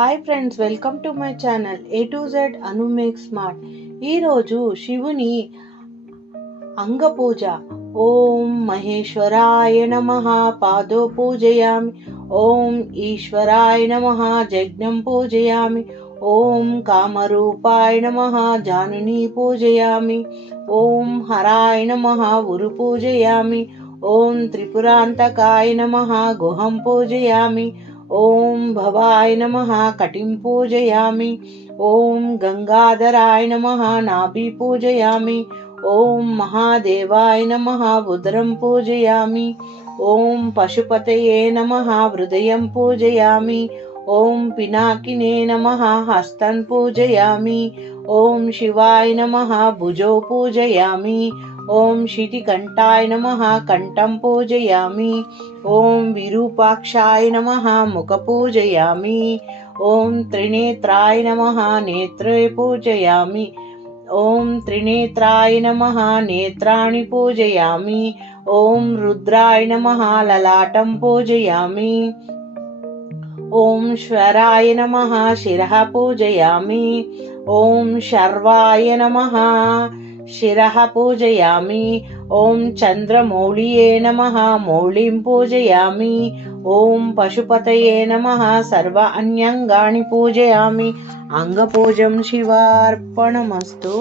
Hi friends, welcome to my channel A to Z Anu make smart. ఈరోజు శివుని అంగపూజ. ఓం మహేశ్వరాయ నమః పాదో పూజయామి. ఓం ఈశ్వరాయ నమః యజ్ఞం పూజయామి. ఓం కామరూపాయ నమః జానుని పూజయామి. ఓం హరాయ నమః ఉరు పూజయామి. ఓం త్రిపురాంతకాయ నమః గుహం పూజయామి. ఓం భవాయ నమః కటిం పూజయామి. ఓం గంగాధరాయ నమః నాభి పూజయామి. ఓం మహాదేవాయ నమః ఉదరం పూజయామి. ఓం పశుపతయే నమః హృదయం పూజయామి. ఓం పినాకినే నమః హస్తం పూజయామి. ఓం శివాయ నమః భుజో పూజయామి. ఓం శితికంఠాయ నమః కంఠం పూజయామి. ఓం విరూపాక్షాయ నమః ముఖ పూజయామి. ఓం త్రినేత్రాయ నమః నేత్రే పూజయామి. ఓం త్రినేత్రాయ నమః నేత్రాణి పూజయామి. ఓం రుద్రాయ నమః లలాటం పూజయామి. ఓం శ్వరాయ నమః శిరః పూజయామి. ఓం శర్వాయ నమః శిరః పూజయామి. ఓం చంద్రమౌళియే నమః మౌళిం పూజయామి. ఓం పశుపతయే నమః సర్వ అన్యంగాని పూజయామి. అంగపూజం శివార్పణమస్తు.